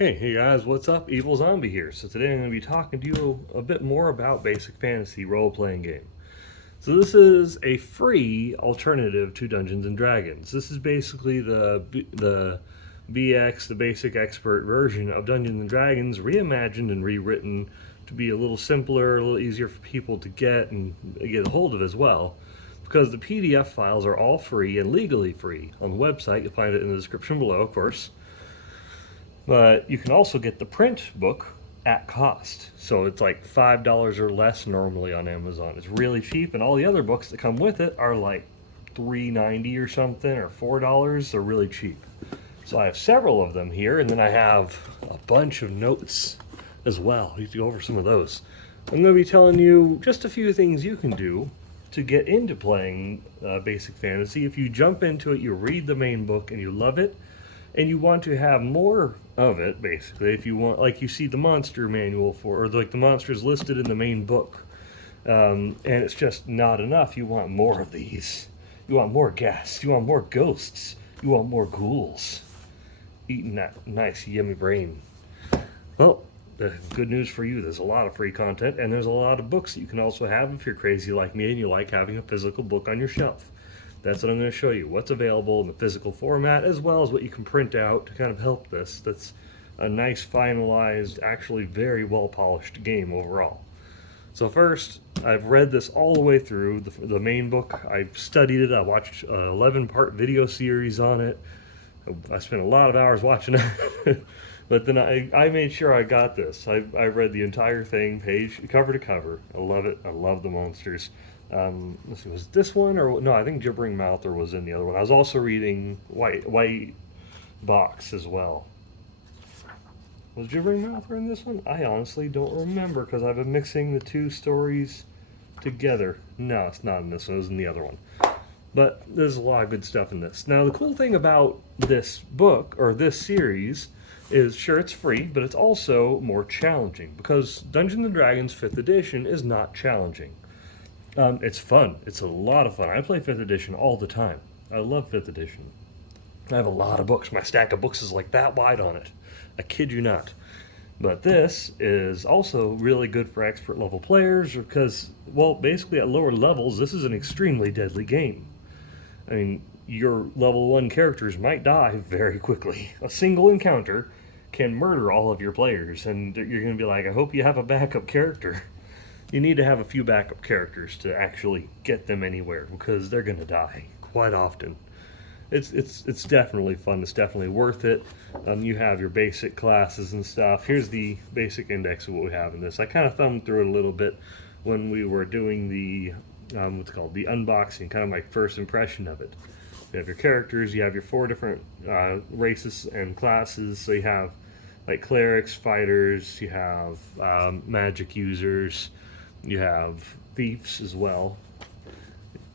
Okay, hey guys, what's up? Evil Zombie here. So today I'm going to be talking to you a bit more about basic fantasy role-playing game. So this is a free alternative to Dungeons and Dragons. This is basically the BX, the basic expert version of Dungeons and Dragons, reimagined and rewritten to be a little simpler, a little easier for people to get and get a hold of as well. Because the PDF files are all free and legally free on the website. You'll find it in the description below, of course. But you can also get the print book at cost. So it's like $5 or less normally on Amazon. It's really cheap, and all the other books that come with it are like $3.90 or something, or $4. They're really cheap. So I have several of them here, and then I have a bunch of notes as well. We need to go over some of those. I'm going to be telling you just a few things you can do to get into playing basic fantasy. If you jump into it, you read the main book, and you love it, and you want to have more of it, basically. If you want, like, you see the monster manual for, or like the monsters listed in the main book, and it's just not enough. You want more of these. You want more guests. You want more ghosts. You want more ghouls eating that nice, yummy brain. Well, the good news for you, there's a lot of free content, and there's a lot of books that you can also have if you're crazy like me and you like having a physical book on your shelf. That's what I'm going to show you, what's available in the physical format, as well as what you can print out to kind of help this. That's a nice, finalized, actually very well-polished game overall. So first, I've read this all the way through, the main book. I've studied it. I watched an 11-part video series on it. I spent a lot of hours watching it. But then I made sure I got this. I read the entire thing, page cover to cover. I love it. I love the monsters. Let's see, was this one or no? I think Gibbering Mouther was in the other one. I was also reading White Box as well. Was Gibbering Mouther in this one? I honestly don't remember because I've been mixing the two stories together. No, it's not in this one. It was in the other one. But there's a lot of good stuff in this. Now, the cool thing about this book or this series is, sure, it's free, but it's also more challenging because Dungeons and Dragons 5th edition is not challenging. It's fun. It's a lot of fun. I play 5th edition all the time. I love 5th edition. I have a lot of books. My stack of books is like that wide on it. I kid you not. But this is also really good for expert level players because, well, basically at lower levels, this is an extremely deadly game. I mean, your level 1 characters might die very quickly. A single encounter can murder all of your players, and you're going to be like, I hope you have a backup character. You need to have a few backup characters to actually get them anywhere because they're going to die quite often. It's definitely fun. It's definitely worth it. You have your basic classes and stuff. Here's the basic index of what we have in this. I kind of thumbed through it a little bit when we were doing the what's called the unboxing, kind of my first impression of it. You have your characters. You have your 4 different races and classes. So you have like clerics, fighters. You have magic users. You have thieves as well.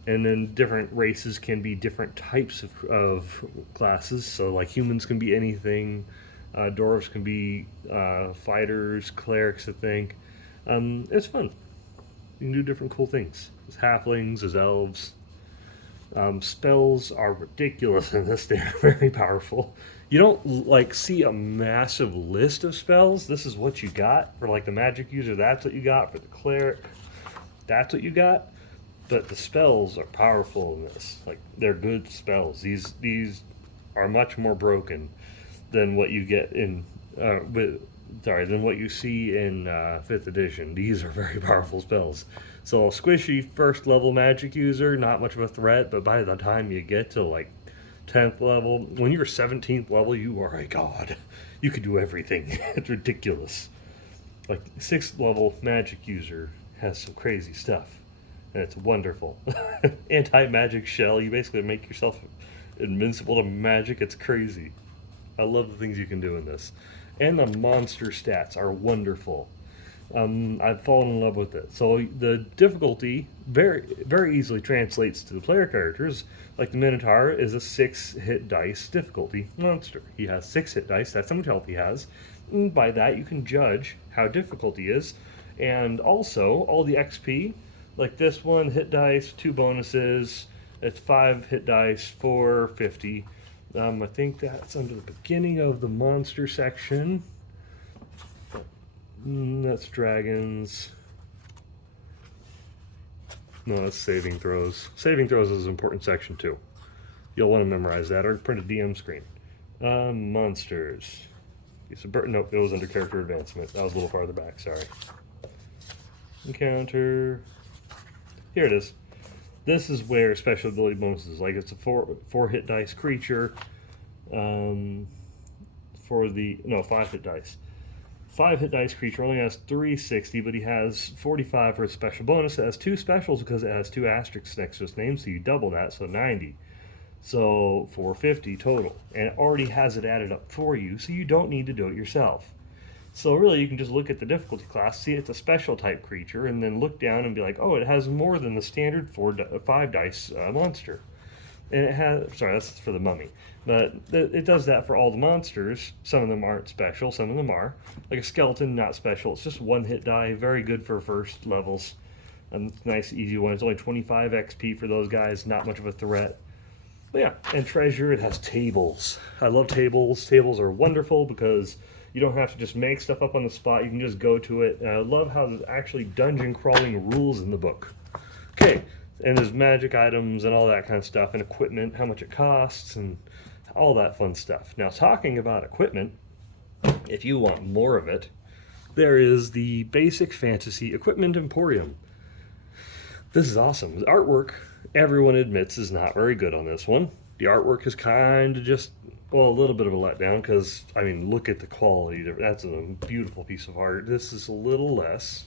And then different races can be different types of classes. So like humans can be anything. Dwarves can be fighters, clerics, I think. It's fun. You can do different cool things. There's halflings, there's elves. Spells are ridiculous in this. They're very powerful. You don't like see a massive list of spells. This is what you got for like the magic user. That's what you got for the cleric. That's what you got. But the spells are powerful in this. Like, they're good spells. These are much more broken than what you get in than what you see in 5th edition. These are very powerful spells. So a squishy first level magic user, not much of a threat, but by the time you get to like 10th level, when you're 17th level, you are a god. You can do everything. It's ridiculous. Like 6th level magic user has some crazy stuff. And it's wonderful. Anti-magic shell, you basically make yourself invincible to magic. It's crazy. I love the things you can do in this. And the monster stats are wonderful. I've fallen in love with it. So the difficulty very, very easily translates to the player characters. Like the Minotaur is a 6-hit dice difficulty monster. He has 6 hit dice. That's how much health he has. And by that, you can judge how difficult he is. And also, all the XP, like this one, hit dice, 2 bonuses. It's 5 hit dice, 450. I think that's under the beginning of the monster section. That's dragons. No, that's saving throws. Saving throws is an important section too. You'll want to memorize that or print a DM screen. Monsters. Nope, it was under character advancement. That was a little farther back, sorry. Encounter. Here it is. This is where special ability bonuses, like it's a four hit dice creature. 5 hit dice. 5 hit dice creature only has 360, but he has 45 for a special bonus. It has 2 specials because it has 2 asterisks next to its name, so you double that, so 90. So 450 total. And it already has it added up for you, so you don't need to do it yourself. So really, you can just look at the difficulty class, see it's a special type creature, and then look down and be like, oh, it has more than the standard 5 dice monster. And it has, sorry, that's for the mummy. But it does that for all the monsters. Some of them aren't special, some of them are. Like a skeleton, not special. It's just 1 hit die, very good for first levels. Nice, easy one. It's only 25 XP for those guys, not much of a threat. But yeah, and treasure, it has tables. I love tables. Tables are wonderful because you don't have to just make stuff up on the spot. You can just go to it. And I love how there's actually dungeon crawling rules in the book. Okay, and there's magic items and all that kind of stuff, and equipment, how much it costs, and all that fun stuff. Now, talking about equipment, if you want more of it, there is the Basic Fantasy Equipment Emporium. This is awesome. The artwork, everyone admits, is not very good on this one. The artwork is kind of just, well, a little bit of a letdown because, I mean, look at the quality. That's a beautiful piece of art. This is a little less.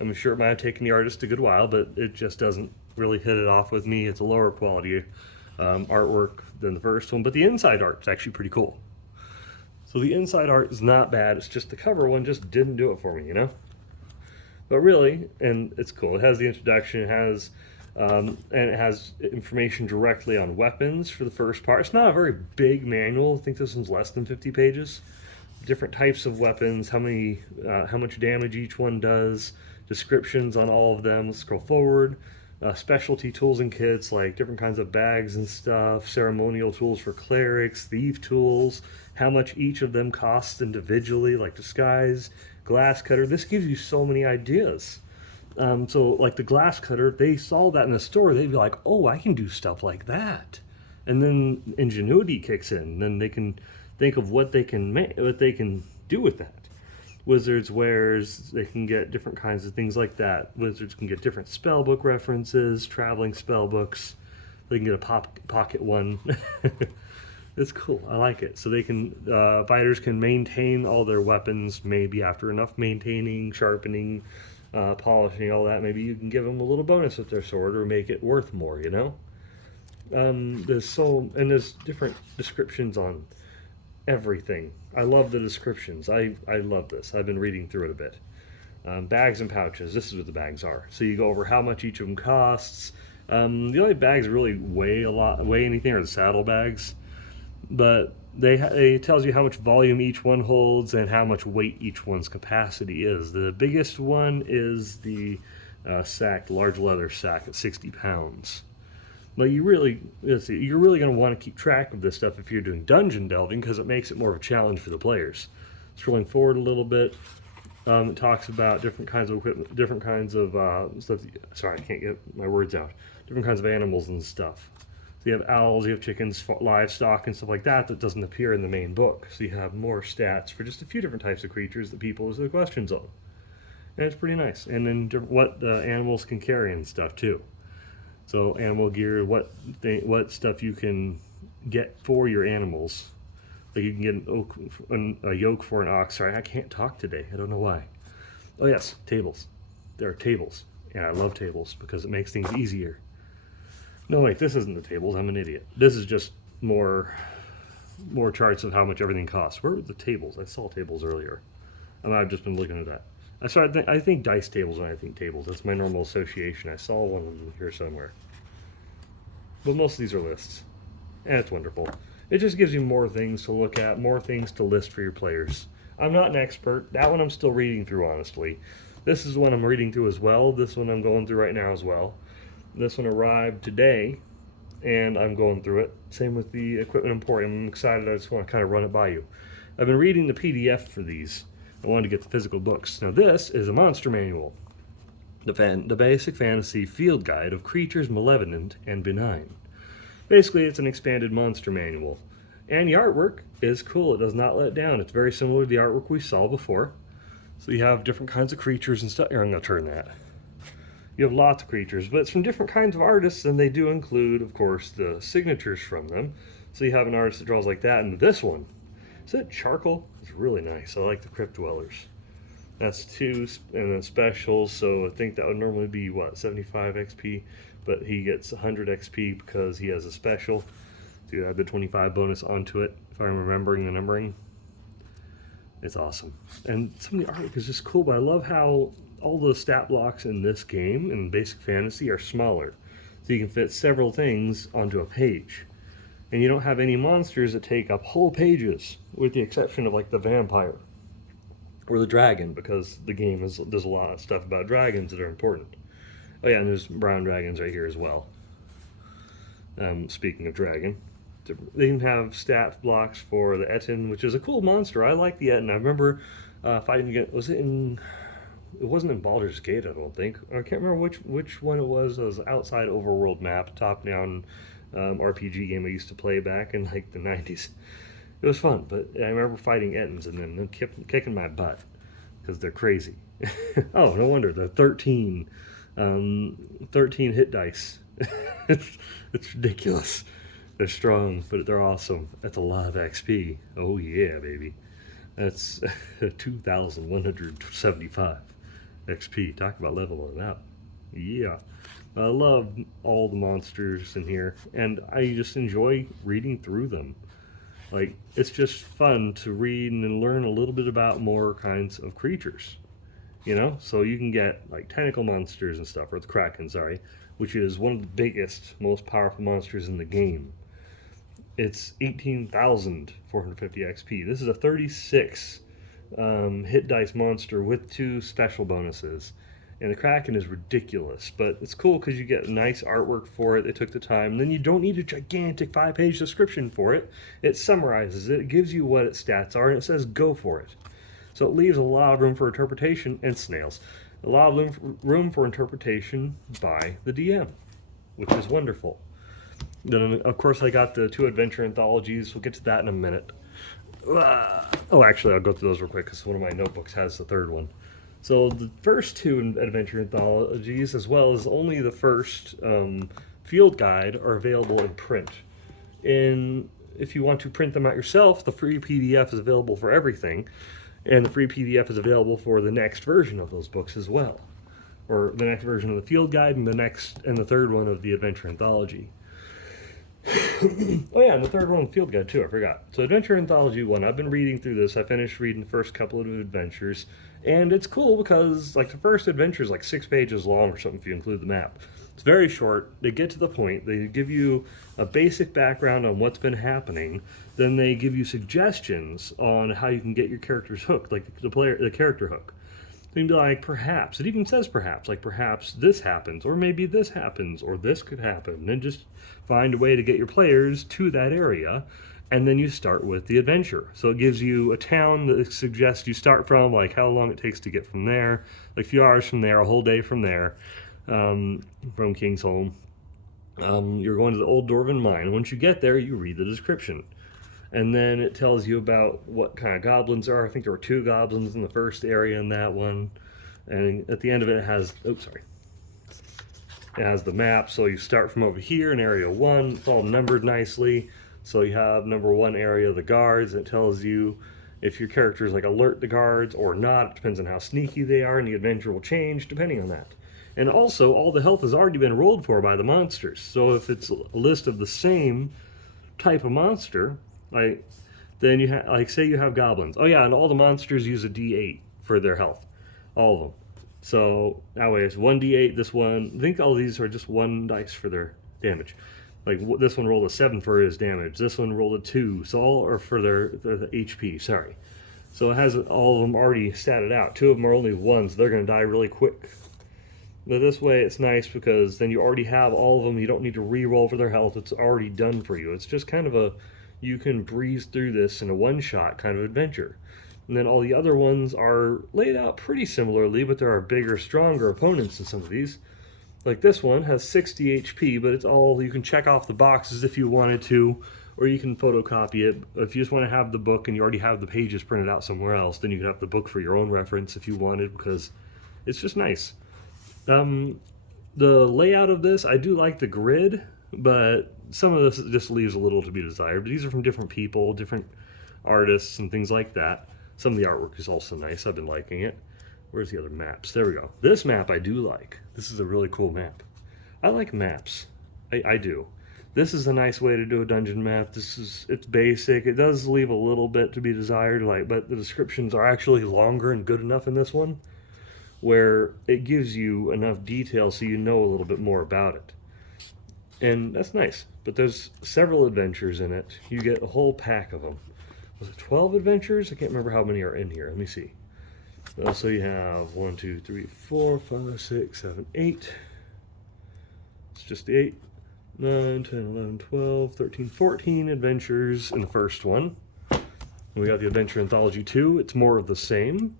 I'm sure it might have taken the artist a good while, but it just doesn't really hit it off with me. It's a lower quality artwork than the first one, but the inside art is actually pretty cool. So the inside art is not bad. It's just the cover one just didn't do it for me, you know? But really, and it's cool. It has the introduction. It has and it has information directly on weapons for the first part. It's not a very big manual. I think this one's less than 50 pages. Different types of weapons, how much damage each one does, descriptions on all of them. Let's scroll forward. Specialty tools and kits, like different kinds of bags and stuff, ceremonial tools for clerics, thief tools, how much each of them costs individually, like disguise, glass cutter. This gives you so many ideas. So like the glass cutter, if they saw that in the store, they'd be like, oh, I can do stuff like that. And then ingenuity kicks in. Then they can think of what they can do with that. Wizards wares, they can get different kinds of things like that. Wizards can get different spell book references, traveling spell books. They can get a pocket one. It's cool. I like it. So they can, fighters can maintain all their weapons, maybe after enough maintaining, sharpening, polishing, all that. Maybe you can give them a little bonus with their sword or make it worth more, you know? There's different descriptions on everything. I love the descriptions. I love this. I've been reading through it a bit. Bags and pouches. This is what the bags are. So you go over how much each of them costs. The only bags really weigh anything are the saddle bags, but it tells you how much volume each one holds and how much weight each one's capacity is. The biggest one is the large leather sack at 60 pounds. But you're really going to want to keep track of this stuff if you're doing dungeon delving, because it makes it more of a challenge for the players. Scrolling forward a little bit, it talks about different kinds of equipment, different kinds of stuff. Sorry, I can't get my words out. Different kinds of animals and stuff. So you have owls, you have chickens, livestock, and stuff like that that doesn't appear in the main book. So you have more stats for just a few different types of creatures that people ask the questions on. And it's pretty nice. And then what animals can carry and stuff too. So animal gear, what stuff you can get for your animals. Like you can get a yoke for an ox. Sorry, I can't talk today. I don't know why. Oh yes, tables. There are tables. And I love tables because it makes things easier. No, wait, this isn't the tables. I'm an idiot. This is just more charts of how much everything costs. Where were the tables? I saw tables earlier. And I've just been looking at that. I think dice tables when I think tables. That's my normal association. I saw one of them here somewhere. But most of these are lists. And it's wonderful. It just gives you more things to look at, more things to list for your players. I'm not an expert. That one I'm still reading through, honestly. This is one I'm reading through as well. This one I'm going through right now as well. This one arrived today. and I'm going through it. Same with the Equipment Emporium. I'm excited. I just want to kind of run it by you. I've been reading the PDF for these. I wanted to get the physical books. Now this is a monster manual. The Basic Fantasy Field Guide of Creatures Malevolent and Benign. Basically, it's an expanded monster manual. And the artwork is cool. It does not let down. It's very similar to the artwork we saw before. So you have different kinds of creatures and stuff. Here, I'm going to turn that. You have lots of creatures, but it's from different kinds of artists, and they do include, of course, the signatures from them. So you have an artist that draws like that, and this one, is it charcoal? It's really nice. I like the Crypt Dwellers. That's 2, and then specials, so I think that would normally be, what, 75 XP? But he gets 100 XP because he has a special. So you add the 25 bonus onto it, if I'm remembering the numbering. It's awesome. And some of the artwork is just cool, but I love how all the stat blocks in this game, in Basic Fantasy, are smaller. So you can fit several things onto a page. And you don't have any monsters that take up whole pages, with the exception of like the vampire or the dragon, because the game there's a lot of stuff about dragons that are important. Oh yeah, and there's brown dragons right here as well. Speaking of dragon, they even have stat blocks for the Etten, which is a cool monster. I like the Etten. I remember fighting against, it wasn't in Baldur's Gate, I don't think. I can't remember which one it was. It was outside overworld map, top-down RPG game I used to play back in like the 90s. It was fun, but I remember fighting Ettins and then them kicking my butt because they're crazy. Oh, no wonder. The 13 hit dice. It's ridiculous. They're strong, but they're awesome. That's a lot of XP. Oh yeah, baby. That's 2,175 XP. Talk about leveling up. Yeah. I love all the monsters in here, and I just enjoy reading through them. Like, it's just fun to read and learn a little bit about more kinds of creatures. You know? So you can get, like, tentacle monsters and stuff, or the Kraken, sorry, which is one of the biggest, most powerful monsters in the game. It's 18,450 XP. This is a 36 hit dice monster with 2 special bonuses. And the Kraken is ridiculous, but it's cool because you get nice artwork for it. They took the time. And then you don't need a gigantic 5-page description for it. It summarizes it. It gives you what its stats are, and it says go for it. So it leaves a lot of room for interpretation, and snails. A lot of room for interpretation by the DM, which is wonderful. Then, of course, I got the 2 adventure anthologies. We'll get to that in a minute. Oh, actually, I'll go through those real quick because one of my notebooks has the 3rd one. So the first 2 adventure anthologies, as well as only the first field guide, are available in print. If you want to print them out yourself, the free PDF is available for everything, and the free PDF is available for the next version of those books as well, or the next version of the field guide and the 3rd one of the adventure anthology. Oh yeah, and the 3rd one, field guide too, I forgot. So Adventure Anthology 1, I've been reading through this. I finished reading the first couple of adventures, and it's cool because like the first adventure is like 6 pages long or something if you include the map. It's very short, they get to the point, they give you a basic background on what's been happening, then they give you suggestions on how you can get your characters hooked, like the character hook. So you can be like, perhaps, it even says perhaps, like perhaps this happens, or maybe this happens, or this could happen, and just find a way to get your players to that area, and then you start with the adventure. So it gives you a town that suggests you start from, like how long it takes to get from there, like a few hours from there, a whole day from there, from Kingsholm. You're going to the Old Dwarven Mine. Once you get there, you read the description. And then it tells you about what kind of goblins are. I think there were 2 goblins in the first area in that one. And at the end of it, it has, it has the map. So you start from over here in area 1. It's all numbered nicely. So you have number 1 area, the guards. It tells you if your characters like alert the guards or not. It depends on how sneaky they are, and the adventure will change depending on that. And also, all the health has already been rolled for by the monsters. So if it's a list of the same type of monster, then you have, like, say you have goblins. Oh yeah, and all the monsters use a D8 for their health, all of them. So that way it's 1D8. This one, I think all these are just 1 dice for their damage. Like this one rolled a 7 for his damage. This one rolled a 2. So all are for their HP. Sorry. So it has all of them already statted out. 2 of them are only 1s. So they're going to die really quick. But this way it's nice because then you already have all of them. You don't need to re-roll for their health. It's already done for you. It's just kind of a, you can breeze through this in a one-shot kind of adventure. And then all the other ones are laid out pretty similarly, but there are bigger, stronger opponents in some of these. Like this one has 60 HP, but it's all, you can check off the boxes if you wanted to, or you can photocopy it. If you just want to have the book and you already have the pages printed out somewhere else, then you can have the book for your own reference if you wanted, because it's just nice. The layout of this, I do like the grid, but some of this just leaves a little to be desired. But these are from different people, different artists, and things like that. Some of the artwork is also nice. I've been liking it. Where's the other maps? There we go. This map I do like. This is a really cool map. I like maps. I do. This is a nice way to do a dungeon map. It's basic. It does leave a little bit to be desired, but the descriptions are actually longer and good enough in this one, where it gives you enough detail so you know a little bit more about it. And that's nice. But there's several adventures in it. You get a whole pack of them. Was it 12 adventures? I can't remember how many are in here. Let me see. So you have 1, 2, 3, 4, 5, 6, 7, 8. It's just the 8. 9, 10, 11, 12, 13, 14 adventures in the first one. And we got the Adventure Anthology 2. It's more of the same.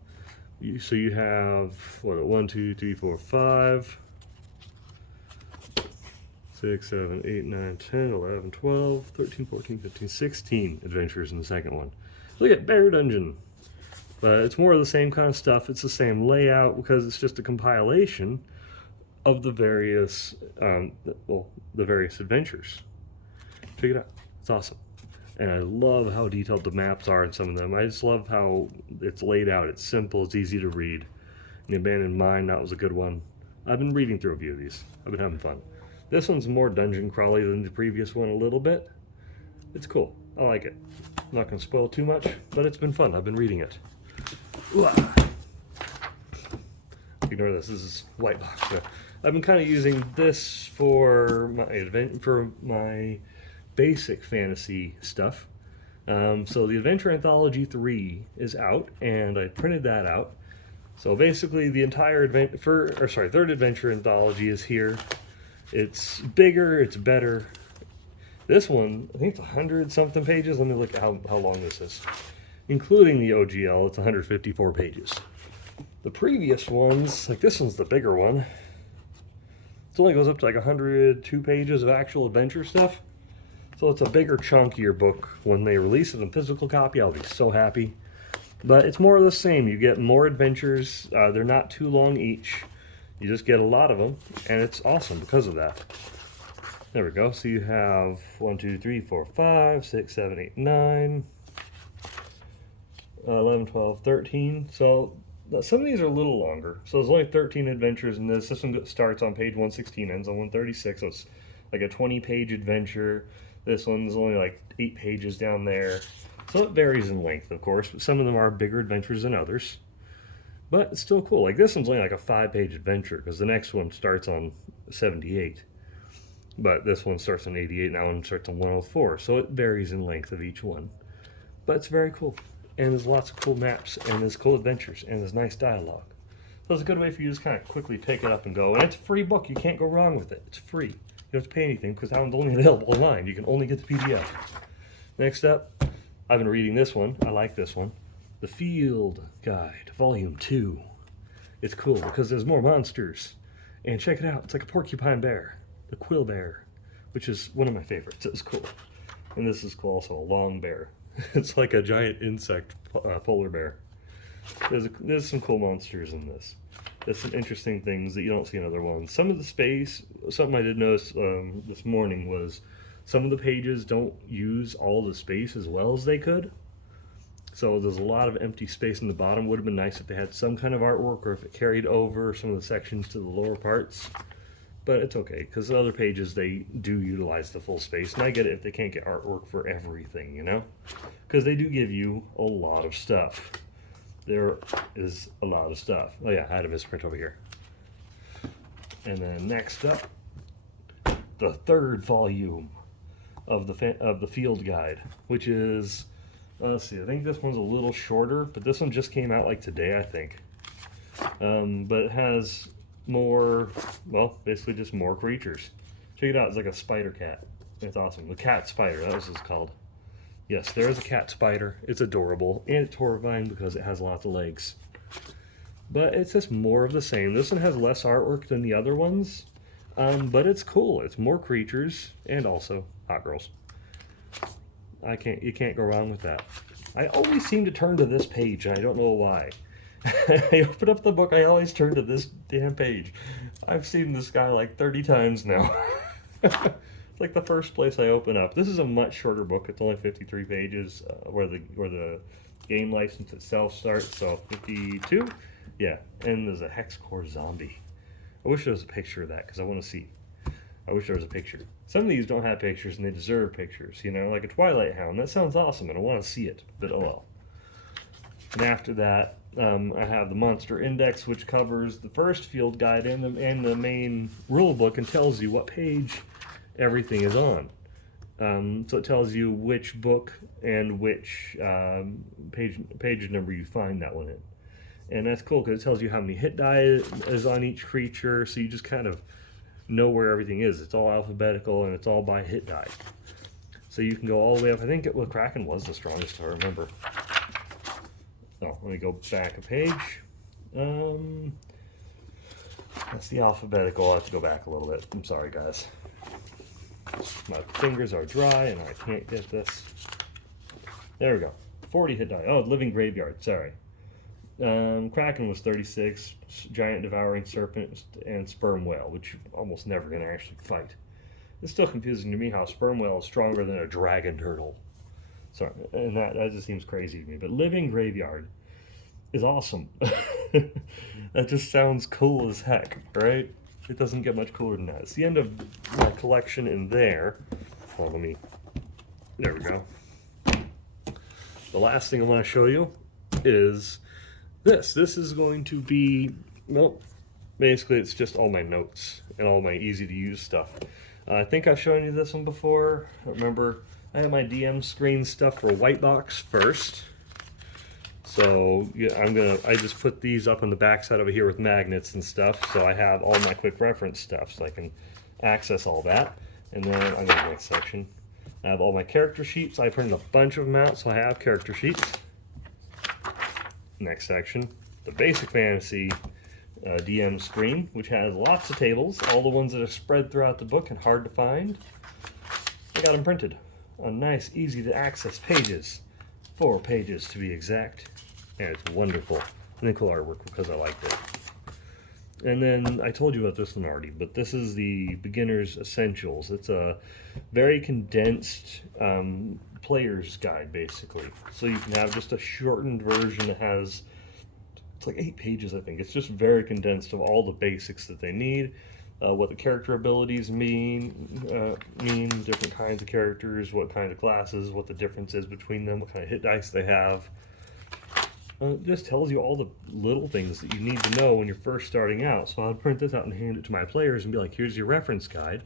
So you have, what, 1, 2, 3, 4, 5, 6, 7, 8, 9, 10, 11, 12, 13, 14, 15, 16 adventures in the second one. Look at Bear Dungeon. But it's more of the same kind of stuff. It's the same layout because it's just a compilation of the various, the various adventures. Check it out. It's awesome. And I love how detailed the maps are in some of them. I just love how it's laid out. It's simple. It's easy to read. And the Abandoned Mine, that was a good one. I've been reading through a few of these. I've been having fun. This one's more dungeon crawly than the previous one a little bit. It's cool. I like it. I'm not going to spoil too much, but it's been fun. I've been reading it. Ooh, ignore this. This is white box. I've been kind of using this for my basic fantasy stuff. So the Adventure Anthology 3 is out, and I printed that out. So basically, the entire third Adventure Anthology is here. It's bigger. It's better. This one, I think it's 100-something pages. Let me look at how long this is. Including the OGL, it's 154 pages. The previous ones, like this one's the bigger one. It only goes up to like 102 pages of actual adventure stuff. So it's a bigger, chunkier book. When they release it in physical copy, I'll be so happy. But it's more of the same. You get more adventures. They're not too long each. You just get a lot of them, and it's awesome because of that. There we go. So you have 1, 2, 3, 4, 5, 6, 7, 8, 9, 11, 12, 13. So some of these are a little longer. So there's only 13 adventures in this. This one starts on page 116, ends on 136. So it's like a 20-page adventure. This one's only like 8 pages down there. So it varies in length, of course, but some of them are bigger adventures than others. But it's still cool. Like this one's only like a 5-page adventure because the next one starts on 78. But this one starts on 88, and that one starts on 104. So it varies in length of each one. But it's very cool. And there's lots of cool maps, and there's cool adventures, and there's nice dialogue. So it's a good way for you to just kind of quickly pick it up and go. And it's a free book. You can't go wrong with it. It's free. You don't have to pay anything because that one's only available online. You can only get the PDF. Next up, I've been reading this one. I like this one. The Field Guide, Volume 2. It's cool because there's more monsters. And check it out. It's like a porcupine bear. The quill bear, which is one of my favorites. It's cool. And this is cool, also a long bear. It's like a giant insect polar bear. There's some cool monsters in this. There's some interesting things that you don't see in other ones. Some of the space, something I did notice this morning was some of the pages don't use all the space as well as they could. So there's a lot of empty space in the bottom. Would have been nice if they had some kind of artwork or if it carried over some of the sections to the lower parts. But it's okay, because the other pages, they do utilize the full space. And I get it if they can't get artwork for everything, you know? Because they do give you a lot of stuff. There is a lot of stuff. Oh yeah, I had a misprint over here. And then next up, the third volume of the Field Guide, which is, let's see, I think this one's a little shorter, but this one just came out like today, I think. But it has more, well, basically just more creatures. Check it out, it's like a spider cat. It's awesome. The cat spider, that was what it's called. Yes, there is a cat spider. It's adorable, and it's horrifying because it has lots of legs. But it's just more of the same. This one has less artwork than the other ones, but it's cool. It's more creatures, and also hot girls. You can't go wrong with that. I always seem to turn to this page, and I don't know why. I open up the book, I always turn to this damn page. I've seen this guy like 30 times now. It's like the first place I open up. This is a much shorter book. It's only 53 pages, where the game license itself starts. So 52, yeah. And there's a hex core zombie. I wish there was a picture of that because I want to see. I wish there was a picture. Some of these don't have pictures and they deserve pictures. You know, like a Twilight Hound. That sounds awesome and I want to see it. But oh well. And after that, I have the Monster Index, which covers the first field guide and the main rule book and tells you what page everything is on. So it tells you which book and which page number you find that one in. And that's cool because it tells you how many hit die is on each creature, so you just kind of know where everything is. It's all alphabetical and it's all by hit die. So you can go all the way up. I think Kraken was the strongest, if I remember. Oh, let me go back a page. That's the alphabetical. I'll have to go back a little bit. I'm sorry, guys. My fingers are dry and I can't get this. There we go. 40 hit die. Oh, Living Graveyard. Sorry. Kraken was 36. Giant Devouring Serpent and Sperm Whale, which you're almost never going to actually fight. It's still confusing to me how Sperm Whale is stronger than a Dragon Turtle. Sorry, and that just seems crazy to me. But Living Graveyard is awesome. That just sounds cool as heck, right? It doesn't get much cooler than that. It's the end of my collection in there. Hold on, there we go. The last thing I want to show you is this. This is going to be, well, basically it's just all my notes and all my easy to use stuff. I think I've shown you this one before. Remember, I have my DM screen stuff for white box first. So yeah, I just put these up on the back side over here with magnets and stuff. So I have all my quick reference stuff so I can access all that. And then I'm going to the next section. I have all my character sheets. I printed a bunch of them out, so I have character sheets. Next section, the Basic Fantasy DM screen, which has lots of tables, all the ones that are spread throughout the book and hard to find. I got them printed on nice, easy to access pages. 4 pages to be exact. And it's wonderful. And then cool artwork because I liked it. And then I told you about this one already, but this is the Beginner's Essentials. It's a very condensed player's guide, basically. So you can have just a shortened version that has, it's like 8 pages, I think. It's just very condensed of all the basics that they need, what the character abilities mean, different kinds of characters, what kind of classes, what the difference is between them, what kind of hit dice they have. It just tells you all the little things that you need to know when you're first starting out. So I'll print this out and hand it to my players and be like, here's your reference guide.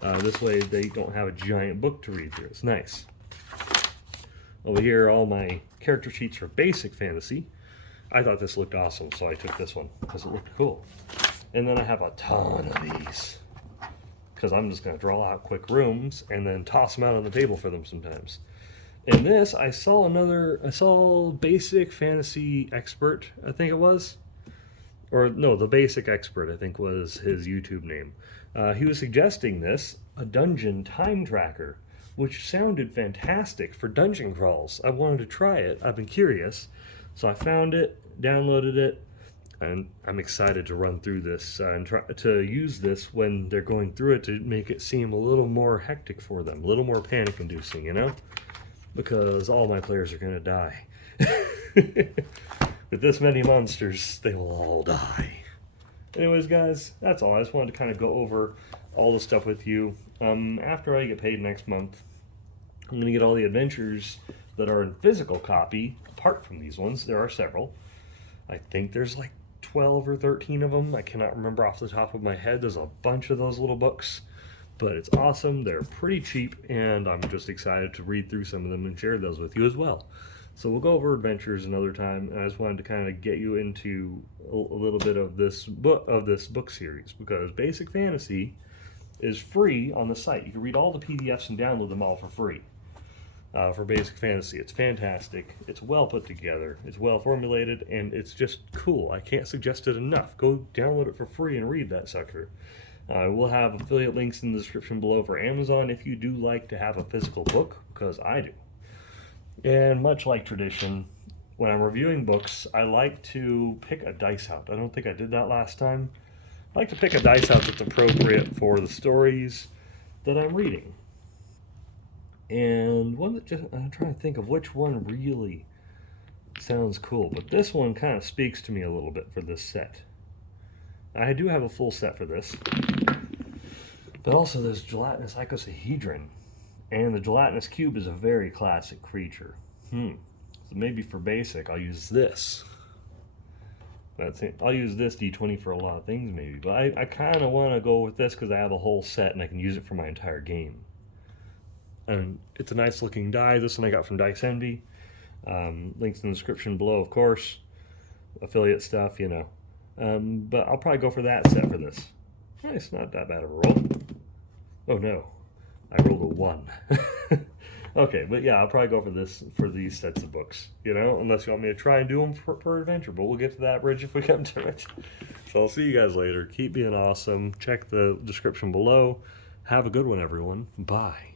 This way they don't have a giant book to read through. It's nice. Over here are all my character sheets for Basic Fantasy. I thought this looked awesome, so I took this one because it looked cool. And then I have a ton of these because I'm just going to draw out quick rooms and then toss them out on the table for them sometimes. In this, I saw Basic Fantasy Expert, I think it was. Or no, the Basic Expert, I think was his YouTube name. He was suggesting this, a dungeon time tracker, which sounded fantastic for dungeon crawls. I wanted to try it. I've been curious. So I found it, downloaded it, and I'm excited to run through this and try to use this when they're going through it to make it seem a little more hectic for them, a little more panic-inducing, you know? Because all my players are going to die. With this many monsters, they will all die. Anyways, guys, that's all. I just wanted to kind of go over all the stuff with you. After I get paid next month, I'm going to get all the adventures that are in physical copy, apart from these ones. There are several. I think there's like 12 or 13 of them. I cannot remember off the top of my head. There's a bunch of those little books. But it's awesome, they're pretty cheap, and I'm just excited to read through some of them and share those with you as well. So we'll go over adventures another time. And I just wanted to kind of get you into a little bit of this book series, because Basic Fantasy is free on the site. You can read all the PDFs and download them all for free. For Basic Fantasy, it's fantastic. It's well put together. It's well formulated, and it's just cool. I can't suggest it enough. Go download it for free and read that sucker. We'll have affiliate links in the description below for Amazon if you do like to have a physical book, because I do. And much like tradition, when I'm reviewing books, I like to pick a dice out. I don't think I did that last time. I like to pick a dice out that's appropriate for the stories that I'm reading. And one that I'm trying to think of which one really sounds cool, but this one kind of speaks to me a little bit for this set. I do have a full set for this, but also there's gelatinous icosahedron, and the gelatinous cube is a very classic creature. So maybe for basic, I'll use this. That's it. I'll use this D20 for a lot of things maybe, but I kind of want to go with this because I have a whole set and I can use it for my entire game. And it's a nice looking die. This one I got from Dice Envy. Links in the description below, of course. Affiliate stuff, you know. But I'll probably go for that set for this. It's not that bad of a roll. Oh no, I rolled a 1. Okay, but yeah, I'll probably go for this for these sets of books. You know, unless you want me to try and do them per adventure, but we'll get to that bridge if we come to it. So I'll see you guys later. Keep being awesome. Check the description below. Have a good one, everyone. Bye.